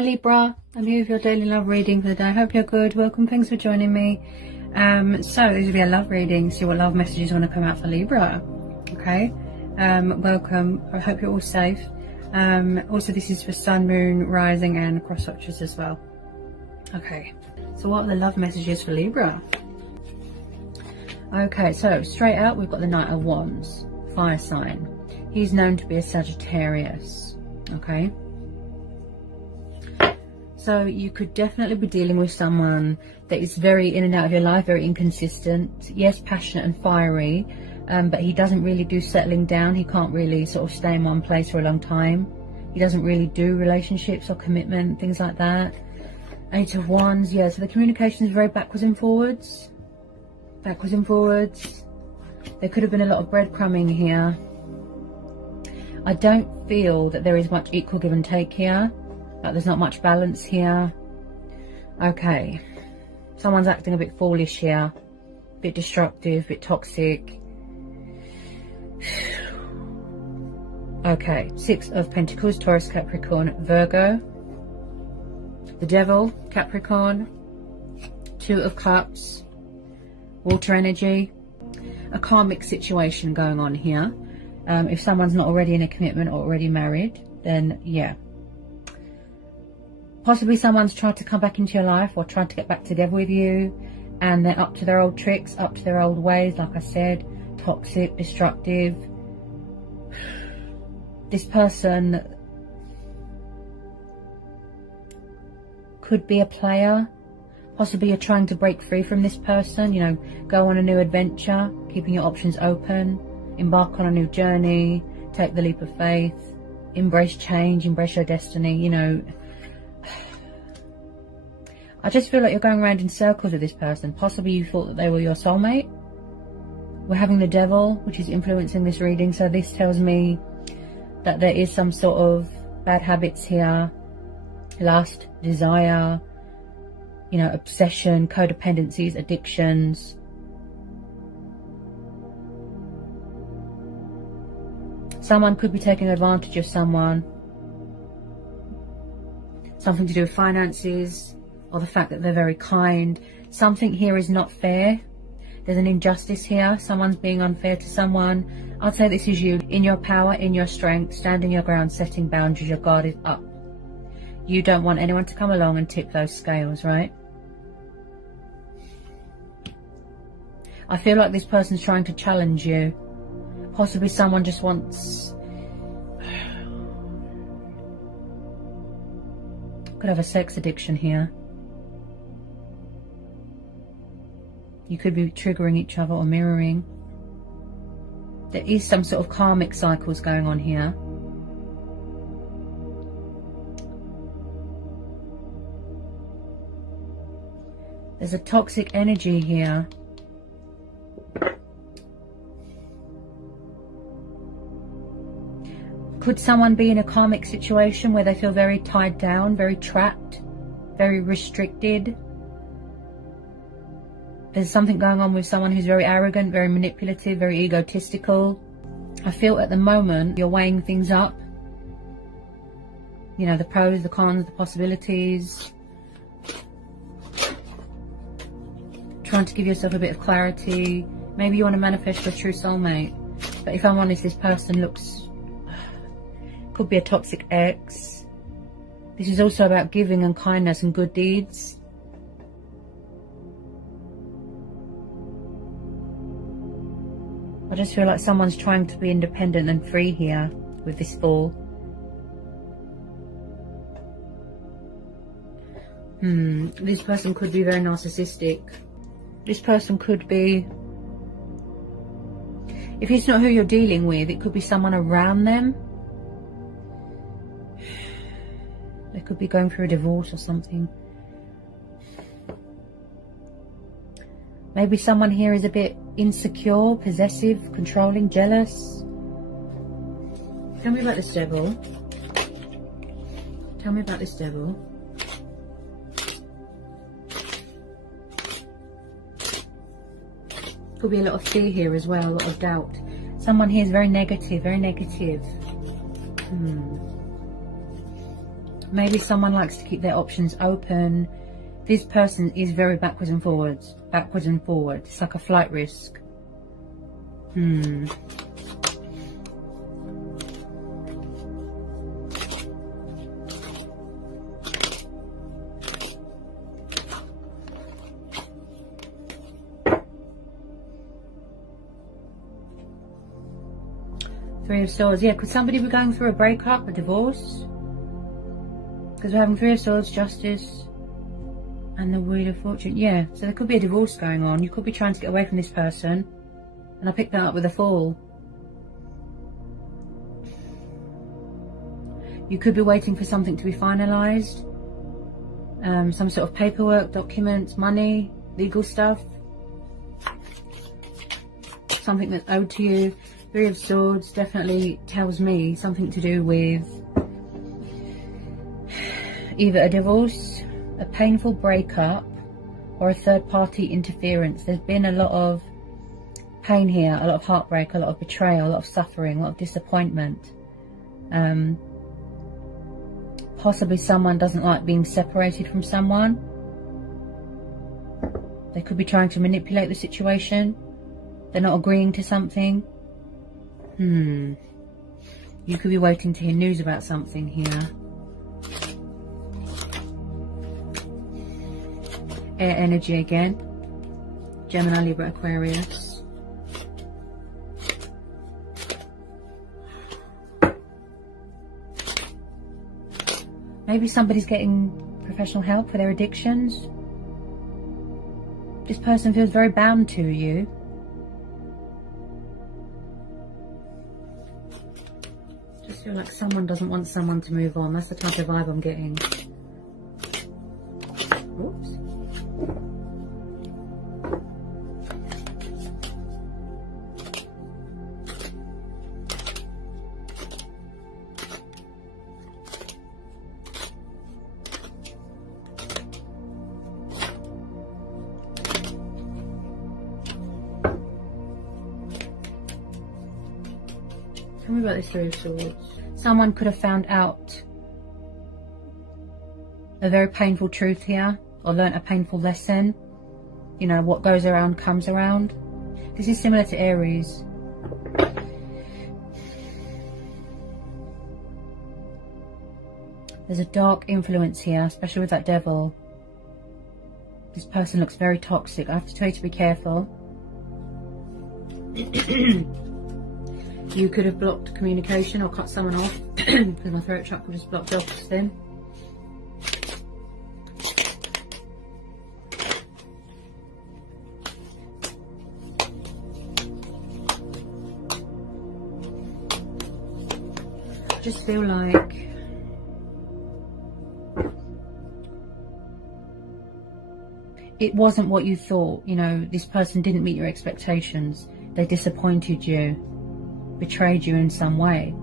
Hi Libra, I'm here with your daily love reading for the day. I hope you're good. Welcome, thanks for joining me. So this will be a love reading. See what love messages want to come out for Libra. Okay, welcome. I hope you're all safe. Also this is for Sun, Moon, Rising and cross watchers as well. Okay, so what are the love messages for Libra? Okay, so straight out we've got the Knight of Wands, fire sign. He's known to be a Sagittarius. Okay, so you could definitely be dealing with someone that is very in and out of your life, very inconsistent. Yes, passionate and fiery, but he doesn't really do settling down. He can't really sort of stay in one place for a long time. He doesn't really do relationships or commitment, things like that. Eight of Wands, yeah, so the communication is very backwards and forwards. Backwards and forwards. There could have been a lot of breadcrumbing here. I don't feel that there is much equal give and take here. Like there's not much balance here. Okay. Someone's acting a bit foolish here. A bit destructive, a bit toxic. Okay. Six of Pentacles, Taurus, Capricorn, Virgo. The Devil, Capricorn. Two of Cups, water energy. A karmic situation going on here. If someone's not already in a commitment or already married, then yeah. Possibly someone's tried to come back into your life or tried to get back together with you, and they're up to their old tricks, up to their old ways, like I said, toxic, destructive. This person could be a player. Possibly you're trying to break free from this person, you know, go on a new adventure, keeping your options open, embark on a new journey, take the leap of faith, embrace change, embrace your destiny, you know. I just feel like you're going around in circles with this person. Possibly you thought that they were your soulmate. We're having the Devil, which is influencing this reading. So this tells me that there is some sort of bad habits here. Lust, desire, you know, obsession, codependencies, addictions. Someone could be taking advantage of someone. Something to do with finances, or the fact that they're very kind. Something here is not fair. There's an injustice here. Someone's being unfair to someone. I'd say this is you. In your power, in your strength, standing your ground, setting boundaries. Your guard is up. You don't want anyone to come along and tip those scales, right? I feel like this person's trying to challenge you. Possibly someone just wants... Could have a sex addiction here. You could be triggering each other or mirroring. There is some sort of karmic cycles going on here. There's a toxic energy here. Could someone be in a karmic situation where they feel very tied down, very trapped, very restricted? There's something going on with someone who's very arrogant, very manipulative, very egotistical. I feel at the moment you're weighing things up. You know, the pros, the cons, the possibilities. Trying to give yourself a bit of clarity. Maybe you want to manifest your true soulmate. But if I'm honest, this person looks... Could be a toxic ex. This is also about giving and kindness and good deeds. I just feel like someone's trying to be independent and free here with this Fool. This person could be very narcissistic. This person could be... If it's not who you're dealing with, it could be someone around them. They could be going through a divorce or something. Maybe someone here is a bit insecure, possessive, controlling, jealous. Tell me about this Devil. Tell me about this Devil. Could be a lot of fear here as well, a lot of doubt. Someone here is very negative, very negative. Maybe someone likes to keep their options open. This person is very backwards and forwards. Backwards and forwards. It's like a flight risk. Three of Swords. Yeah, could somebody be going through a breakup, a divorce? Because we're having Three of Swords, Justice, and the Wheel of Fortune. Yeah, so there could be a divorce going on. You could be trying to get away from this person. And I picked that up with a Fool. You could be waiting for something to be finalised. Some sort of paperwork, documents, money, legal stuff. Something that's owed to you. Three of Swords definitely tells me something to do with either a divorce, a painful breakup, or a third-party interference. There's been a lot of pain here, a lot of heartbreak, a lot of betrayal, a lot of suffering, a lot of disappointment. Possibly someone doesn't like being separated from someone. They could be trying to manipulate the situation. They're not agreeing to something. You could be waiting to hear news about something here. Air energy again. Gemini, Libra, Aquarius. Maybe somebody's getting professional help for their addictions. This person feels very bound to you. I feel like someone doesn't want someone to move on. That's the type of vibe I'm getting. Oops. Tell me about this Three of Swords. Someone could have found out a very painful truth here, or learnt a painful lesson. You know, what goes around comes around. This is similar to Aries. There's a dark influence here, especially with that Devil. This person looks very toxic. I have to tell you to be careful. You could have blocked communication or cut someone off because my throat chakra just blocked off just then. I just feel like it wasn't what you thought. You know, this person didn't meet your expectations. They disappointed you, betrayed you in some way.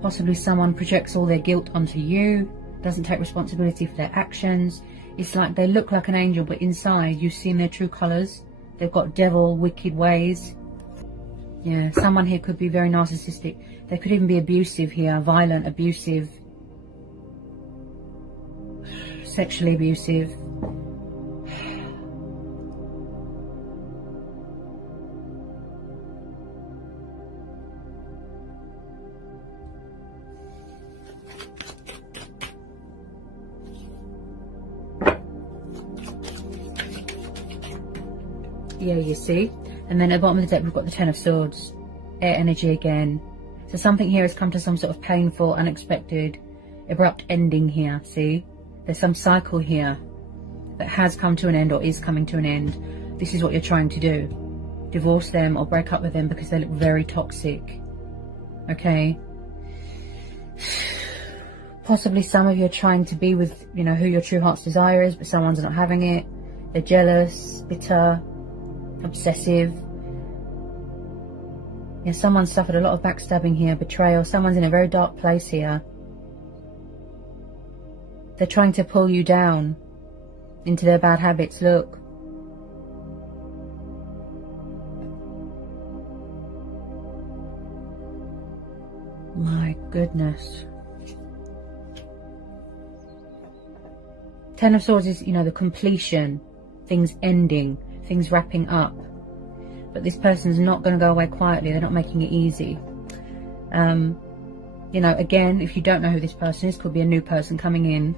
Possibly someone projects all their guilt onto you, doesn't take responsibility for their actions. It's like they look like an angel, but inside you've seen their true colours. They've got devil, wicked ways. Yeah, someone here could be very narcissistic. They could even be abusive here, violent, abusive, sexually abusive. Yeah, you see. And then at the bottom of the deck we've got the Ten of Swords. Air energy again. So something here has come to some sort of painful, unexpected, abrupt ending here, see? There's some cycle here that has come to an end or is coming to an end. This is what you're trying to do. Divorce them or break up with them because they look very toxic. Okay? Possibly some of you are trying to be with, you know, who your true heart's desire is, but someone's not having it. They're jealous, bitter, obsessive. Yeah, someone's suffered a lot of backstabbing here, betrayal. Someone's in a very dark place here. They're trying to pull you down into their bad habits. Look. My goodness. Ten of Swords is, you know, the completion, things ending, things wrapping up. But this person's not going to go away quietly. They're not making it easy. You know, again, if you don't know who this person is, could be a new person coming in.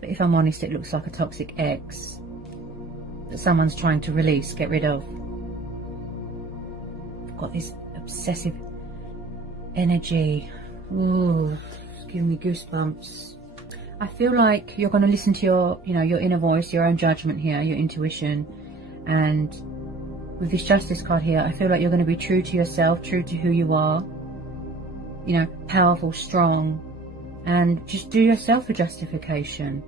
But if I'm honest, it looks like a toxic ex that someone's trying to release, get rid of. I've got this obsessive energy. Ooh, it's giving me goosebumps. I feel like you're going to listen to your, you know, your inner voice, your own judgment here, your intuition. And with this Justice card here, I feel like you're going to be true to yourself, true to who you are. You know, powerful, strong, and just do yourself a justification.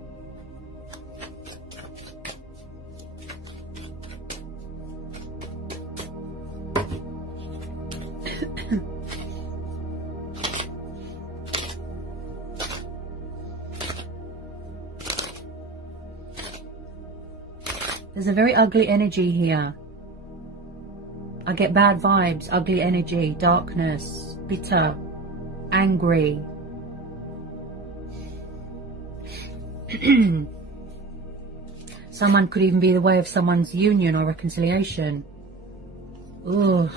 There's a very ugly energy here. I get bad vibes, ugly energy, darkness, bitter, angry. Someone could even be the way of someone's union or reconciliation. Ooh.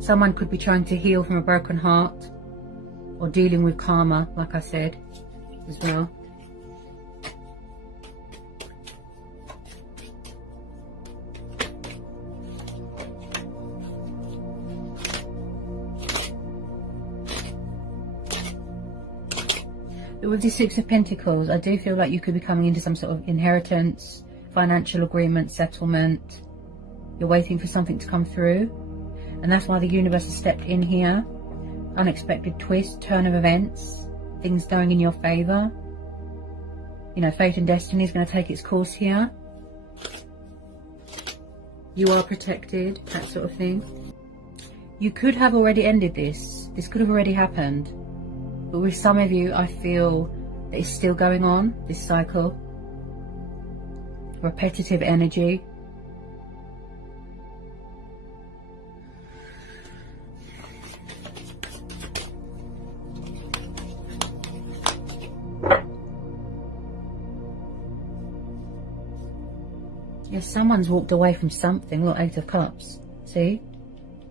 Someone could be trying to heal from a broken heart, or dealing with karma, like I said, as well. With the Six of Pentacles, I do feel like you could be coming into some sort of inheritance, financial agreement, settlement. You're waiting for something to come through. And that's why the universe has stepped in here. Unexpected twist, turn of events, things going in your favour. You know, fate and destiny is going to take its course here. You are protected, that sort of thing. You could have already ended this. This could have already happened. But with some of you, I feel that it's still going on, this cycle. Repetitive energy. Yes, someone's walked away from something. Look, Eight of Cups. See?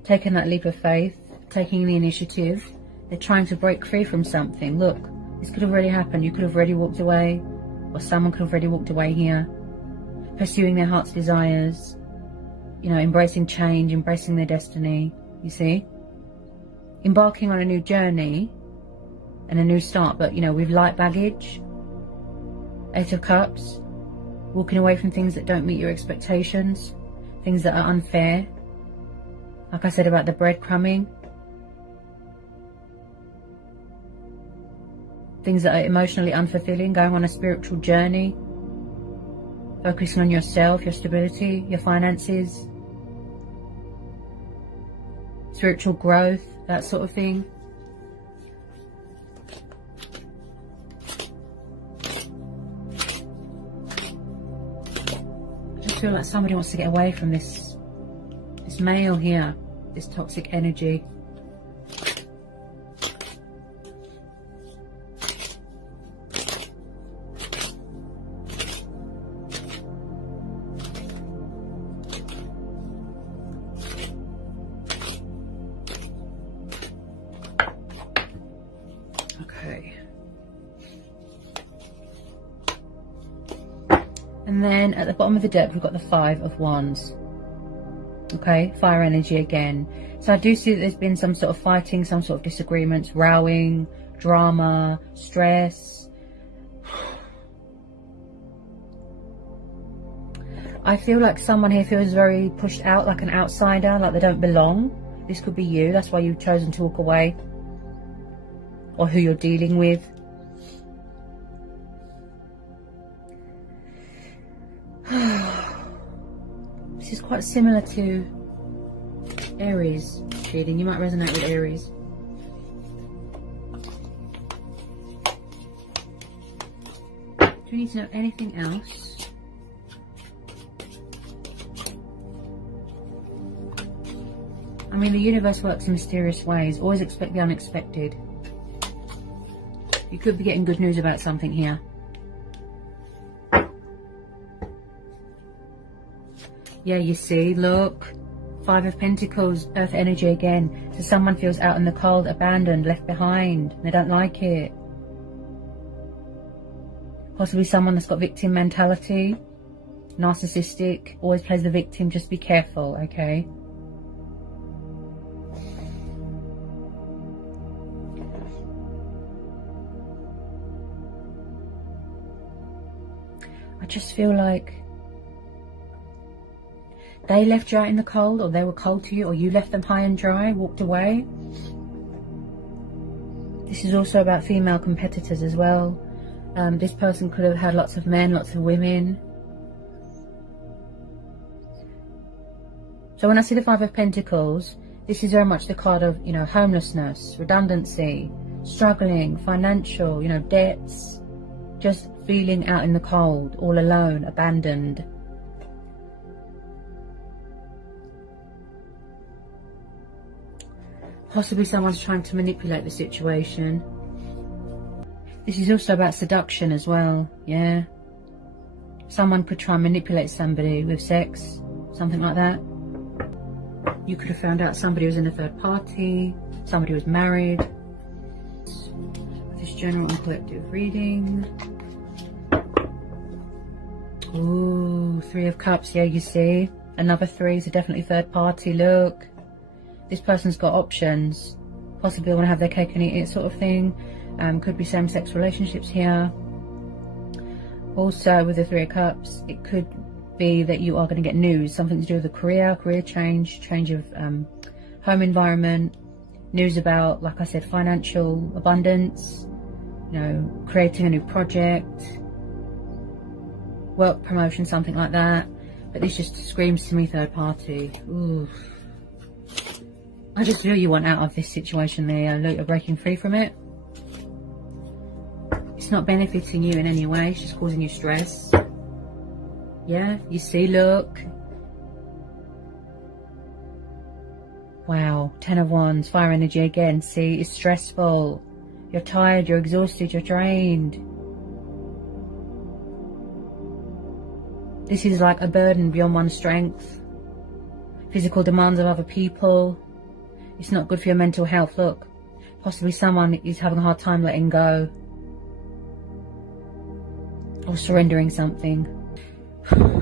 Taking that leap of faith, taking the initiative. They're trying to break free from something. Look, this could have already happened. You could have already walked away, or someone could have already walked away here. Pursuing their heart's desires, you know, embracing change, embracing their destiny, you see? Embarking on a new journey and a new start, but, you know, with light baggage. Eight of Cups. Walking away from things that don't meet your expectations, things that are unfair. Like I said about the breadcrumbing. Things that are emotionally unfulfilling, going on a spiritual journey, focusing on yourself, your stability, your finances, spiritual growth, that sort of thing. I just feel like somebody wants to get away from this male here, this toxic energy. And then at the bottom of the deck, we've got the Five of Wands. Okay, fire energy again. So I do see that there's been some sort of fighting, some sort of disagreements, rowing, drama, stress. I feel like someone here feels very pushed out, like an outsider, like they don't belong. This could be you. That's why you've chosen to walk away. Or who you're dealing with. This is quite similar to Aries reading. You might resonate with Aries. Do we need to know anything else? I mean, the universe works in mysterious ways. Always expect the unexpected. You could be getting good news about something here. Yeah, you see, look. 5 of Pentacles, Earth energy again. So someone feels out in the cold, abandoned, left behind. They don't like it. Possibly someone that's got victim mentality. Narcissistic. Always plays the victim. Just be careful, okay? I just feel like they left you out in the cold, or they were cold to you, or you left them high and dry, walked away. This is also about female competitors as well. This person could have had lots of men, lots of women. So when I see the 5 of Pentacles, this is very much the card of, you know, homelessness, redundancy, struggling, financial, you know, debts, just feeling out in the cold, all alone, abandoned. Possibly someone's trying to manipulate the situation. This is also about seduction as well, yeah. Someone could try and manipulate somebody with sex, something like that. You could have found out somebody was in a third party, somebody was married. This general and collective reading. Ooh, 3 of Cups, yeah, you see. Another 3 is definitely third party, look. This person's got options. Possibly want to have their cake and eat it sort of thing. Could be same-sex relationships here. Also, with the 3 of Cups, it could be that you are going to get news. Something to do with a career change, change of home environment. News about, like I said, financial abundance. You know, creating a new project. Work promotion, something like that. But this just screams to me third party. Ooh. I just feel you want out of this situation there. Look, you're breaking free from it. It's not benefiting you in any way. It's just causing you stress. Yeah, you see, look. Wow, 10 of Wands, fire energy again. See, it's stressful. You're tired, you're exhausted, you're drained. This is like a burden beyond one's strength. Physical demands of other people. It's not good for your mental health. Look, possibly someone is having a hard time letting go. Or surrendering something.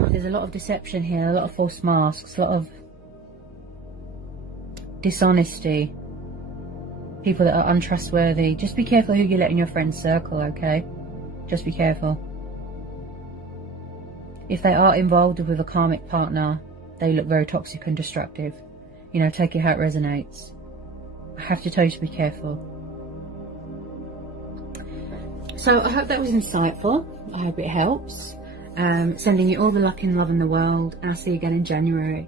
There's a lot of deception here, a lot of false masks, a lot of dishonesty. People that are untrustworthy. Just be careful who you let in your friend's circle, okay? Just be careful. If they are involved with a karmic partner, they look very toxic and destructive. You know, take it how it resonates. I have to tell you to be careful. So I hope that was insightful. I hope it helps. Sending you all the luck and love in the world. I'll see you again in January.